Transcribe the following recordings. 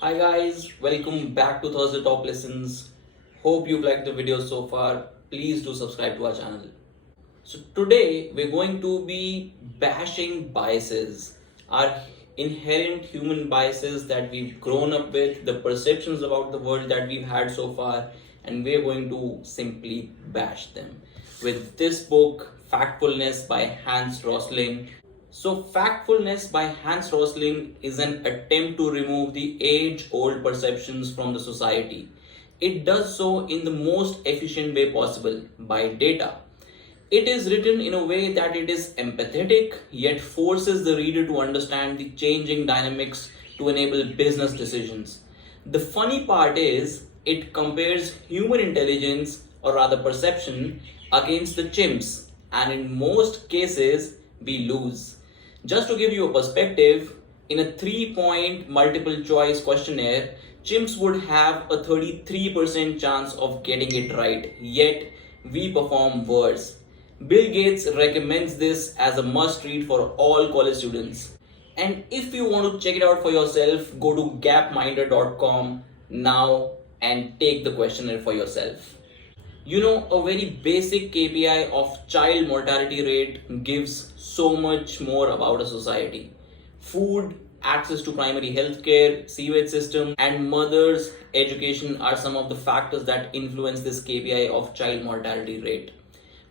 Hi guys, welcome back to Thursday Top Lessons. Hope you've liked the video so far. Please do subscribe to our channel. So today we're going to be bashing biases, our inherent human biases that we've grown up with, the perceptions about the world that we've had so far, and we're going to simply bash them with this book, Factfulness by Hans Rosling. So, Factfulness by Hans Rosling is an attempt to remove the age old perceptions from the society. It does so in the most efficient way possible by data. It is written in a way that it is empathetic yet forces the reader to understand the changing dynamics to enable business decisions. The funny part is, it compares human intelligence, or rather perception, against the chimps, and in most cases, we lose. Just to give you a perspective, in a 3-point multiple choice questionnaire, chimps would have a 33% chance of getting it right, yet we perform worse. Bill Gates recommends this as a must read for all college students. And if you want to check it out for yourself, go to gapminder.com now and take the questionnaire for yourself. You know, a very basic KPI of child mortality rate gives so much more about a society. Food, access to primary health care, sewage system, and mothers' education are some of the factors that influence this KPI of child mortality rate.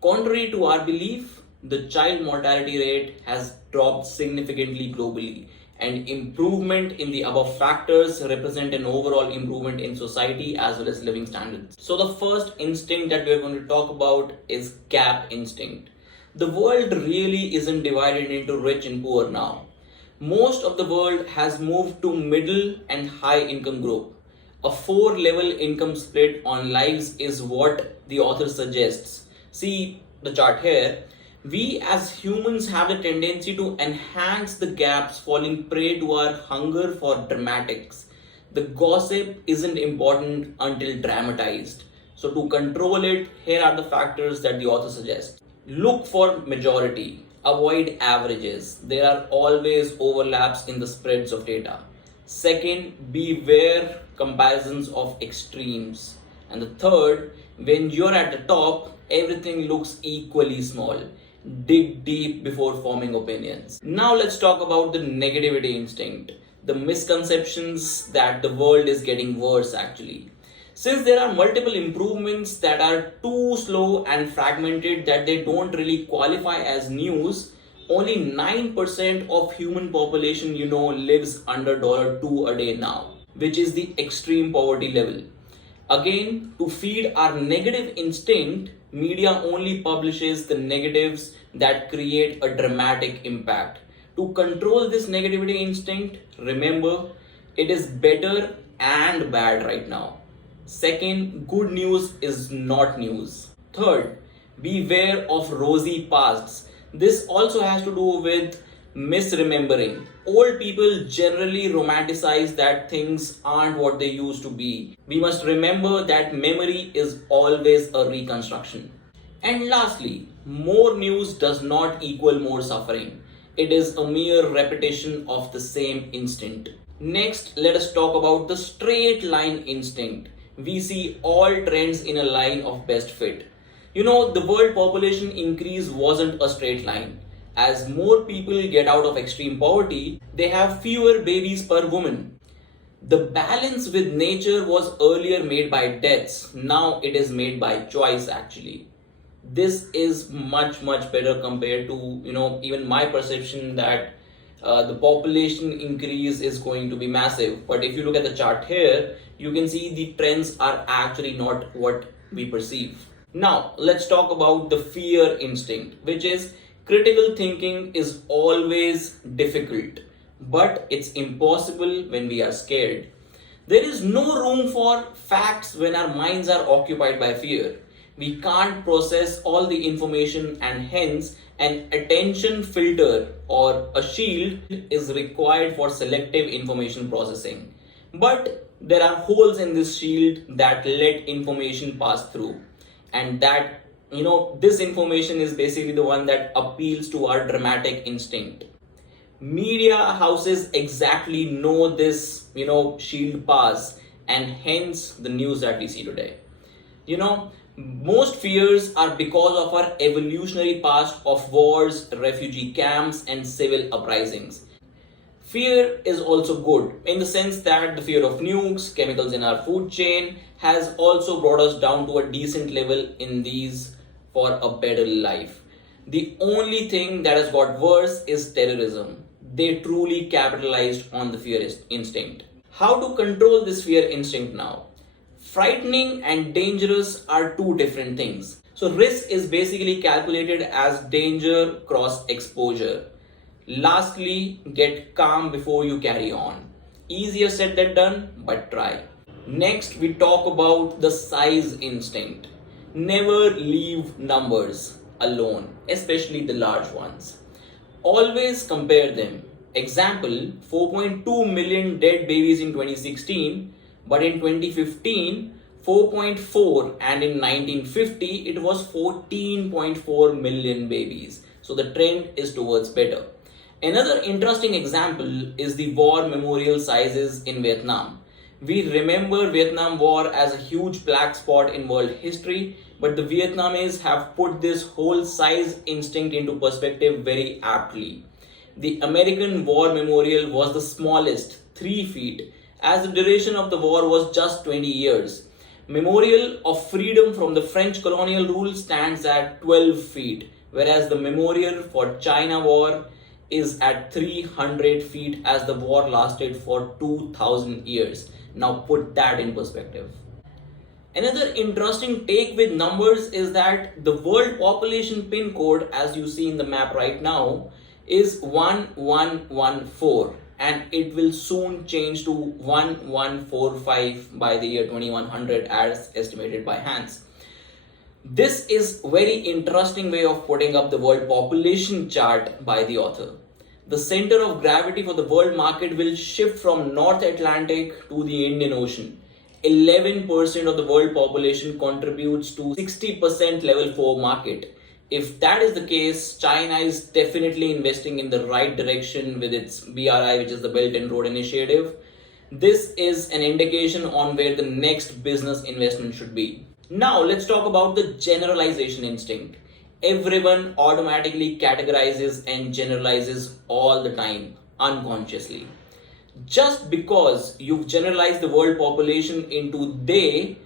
Contrary to our belief, the child mortality rate has dropped significantly globally, and improvement in the above factors represent an overall improvement in society as well as living standards. So the first instinct that we're going to talk about is gap instinct. The world really isn't divided into rich and poor now. Most of the world has moved to middle and high income group. A 4-level income split on lives is what the author suggests. See the chart here. We as humans have the tendency to enhance the gaps, falling prey to our hunger for dramatics. The gossip isn't important until dramatized. So to control it, here are the factors that the author suggests. Look for majority. Avoid averages. There are always overlaps in the spreads of data. Second, beware comparisons of extremes. And the third, when you're at the top, everything looks equally small. Dig deep before forming opinions. Now let's talk about the negativity instinct. The misconceptions that the world is getting worse actually. Since there are multiple improvements that are too slow and fragmented that they don't really qualify as news, only 9% of human population lives under $2 a day now, which is the extreme poverty level. Again, to feed our negative instinct, media only publishes the negatives that create a dramatic impact. To control this negativity instinct, remember, it is better and bad right now. Second, good news is not news. Third, beware of rosy pasts. This also has to do with misremembering. Old people generally romanticize that things aren't what they used to be. We must remember that memory is always a reconstruction. And lastly, more news does not equal more suffering. It is a mere repetition of the same instinct. Next, let us talk about the straight line instinct. We see all trends in a line of best fit. You know, the world population increase wasn't a straight line. As more people get out of extreme poverty, they have fewer babies per woman. The balance with nature was earlier made by deaths. Now it is made by choice actually. This is much better compared to, even my perception that the population increase is going to be massive. But if you look at the chart here, you can see the trends are actually not what we perceive. Now, let's talk about the fear instinct, which is critical thinking is always difficult, but it's impossible when we are scared. There is no room for facts when our minds are occupied by fear. We can't process all the information, and hence an attention filter or a shield is required for selective information processing. But there are holes in this shield that let information pass through, and that this information is basically the one that appeals to our dramatic instinct. Media houses exactly know this, shield pass, and hence the news that we see today. You know, most fears are because of our evolutionary past of wars, refugee camps, and civil uprisings. Fear is also good in the sense that the fear of nukes, chemicals in our food chain, has also brought us down to a decent level in these for a better life. The only thing that has got worse is terrorism. They truly capitalized on the fear instinct. How to control this fear instinct now? Frightening and dangerous are two different things. So, risk is basically calculated as danger cross exposure. Lastly, get calm before you carry on. Easier said than done, but try. Next, we talk about the size instinct. Never leave numbers alone, especially the large ones. Always compare them. Example, 4.2 million dead babies in 2016, but in 2015, 4.4, and in 1950, it was 14.4 million babies. So the trend is towards better. Another interesting example is the war memorial sizes in Vietnam. We remember Vietnam War as a huge black spot in world history, but the Vietnamese have put this whole size instinct into perspective very aptly. The American War Memorial was the smallest, 3 feet, as the duration of the war was just 20 years. Memorial of Freedom from the French colonial rule stands at 12 feet, whereas the Memorial for China War is at 300 feet as the war lasted for 2000 years. Now put that in perspective. Another interesting take with numbers is that the world population pin code, as you see in the map right now, is 1114, and it will soon change to 1145 by the year 2100 as estimated by Hans. This is very interesting way of putting up the world population chart by the author. The center of gravity for the world market will shift from North Atlantic to the Indian Ocean. 11% of the world population contributes to 60% level 4 market. If that is the case, China is definitely investing in the right direction with its BRI, which is the Belt and Road Initiative. This is an indication on where the next business investment should be. Now let's talk about the generalization instinct. Everyone automatically categorizes and generalizes all the time, unconsciously. Just because you've generalized the world population into they,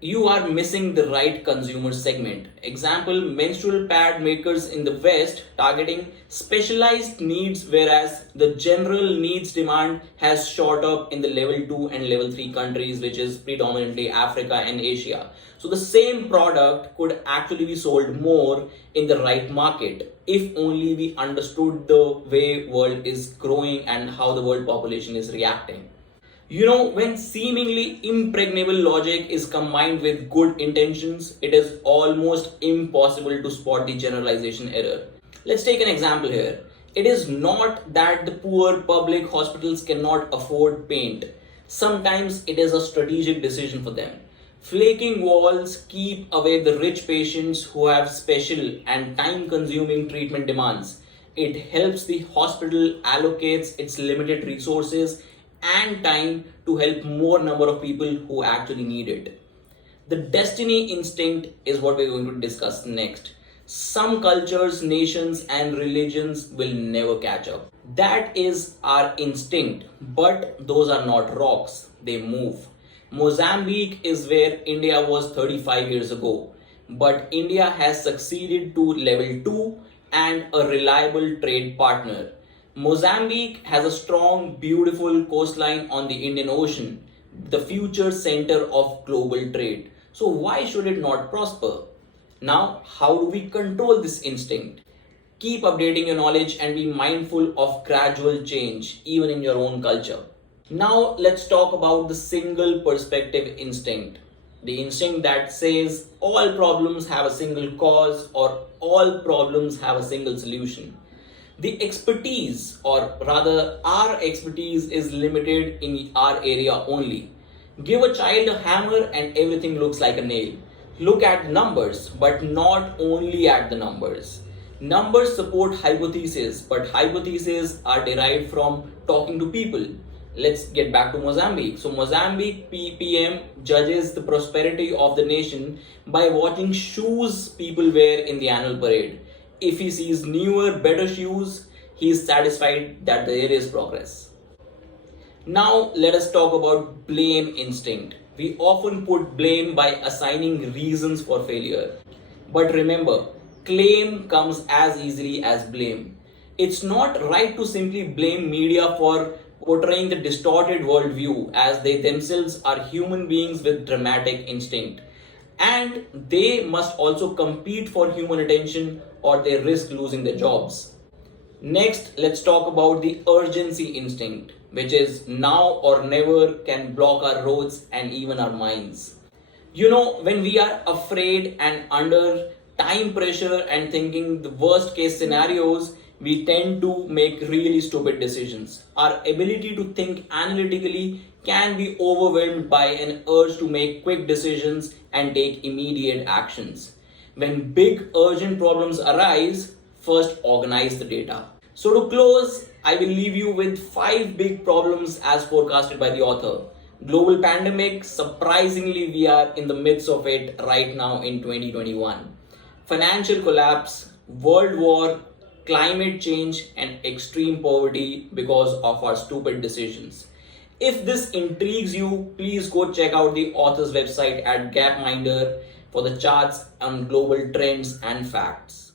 you are missing the right consumer segment. Example, menstrual pad makers in the West targeting specialized needs, whereas the general needs demand has shot up in the level 2 and level 3 countries, which is predominantly Africa and Asia. So the same product could actually be sold more in the right market if only we understood the way world is growing and how the world population is reacting. When seemingly impregnable logic is combined with good intentions, it is almost impossible to spot the generalization error. Let's take an example here. It is not that the poor public hospitals cannot afford paint. Sometimes it is a strategic decision for them. Flaking walls keep away the rich patients who have special and time-consuming treatment demands. It helps the hospital allocates its limited resources and time to help more number of people who actually need it. The destiny instinct is what we're going to discuss next. Some cultures, nations, and religions will never catch up. That is our instinct, but those are not rocks, they move. Mozambique is where India was 35 years ago, but India has succeeded to level 2 and a reliable trade partner. Mozambique has a strong, beautiful coastline on the Indian Ocean, the future center of global trade. So why should it not prosper? Now, how do we control this instinct? Keep updating your knowledge and be mindful of gradual change, even in your own culture. Now, let's talk about the single perspective instinct. The instinct that says all problems have a single cause or all problems have a single solution. The expertise, or rather our expertise, is limited in our area only. Give a child a hammer and everything looks like a nail. Look at the numbers, but not only at the numbers. Numbers support hypotheses, but hypotheses are derived from talking to people. Let's get back to Mozambique. So Mozambique PM judges the prosperity of the nation by watching shoes people wear in the annual parade. If he sees newer, better shoes, he is satisfied that there is progress. Now let us talk about blame instinct. We often put blame by assigning reasons for failure. But remember, claim comes as easily as blame. It's not right to simply blame media for portraying the distorted worldview, as they themselves are human beings with dramatic instinct. And they must also compete for human attention or they risk losing their jobs. Next, let's talk about the urgency instinct, which is now or never can block our roads and even our minds. When we are afraid and under time pressure and thinking the worst case scenarios, we tend to make really stupid decisions. Our ability to think analytically can be overwhelmed by an urge to make quick decisions and take immediate actions. When big urgent problems arise, first organize the data. So to close, I will leave you with 5 big problems as forecasted by the author. Global pandemic, surprisingly we are in the midst of it right now in 2021. Financial collapse, world war, climate change and extreme poverty because of our stupid decisions. If this intrigues you, please go check out the author's website at Gapminder for the charts on global trends and facts.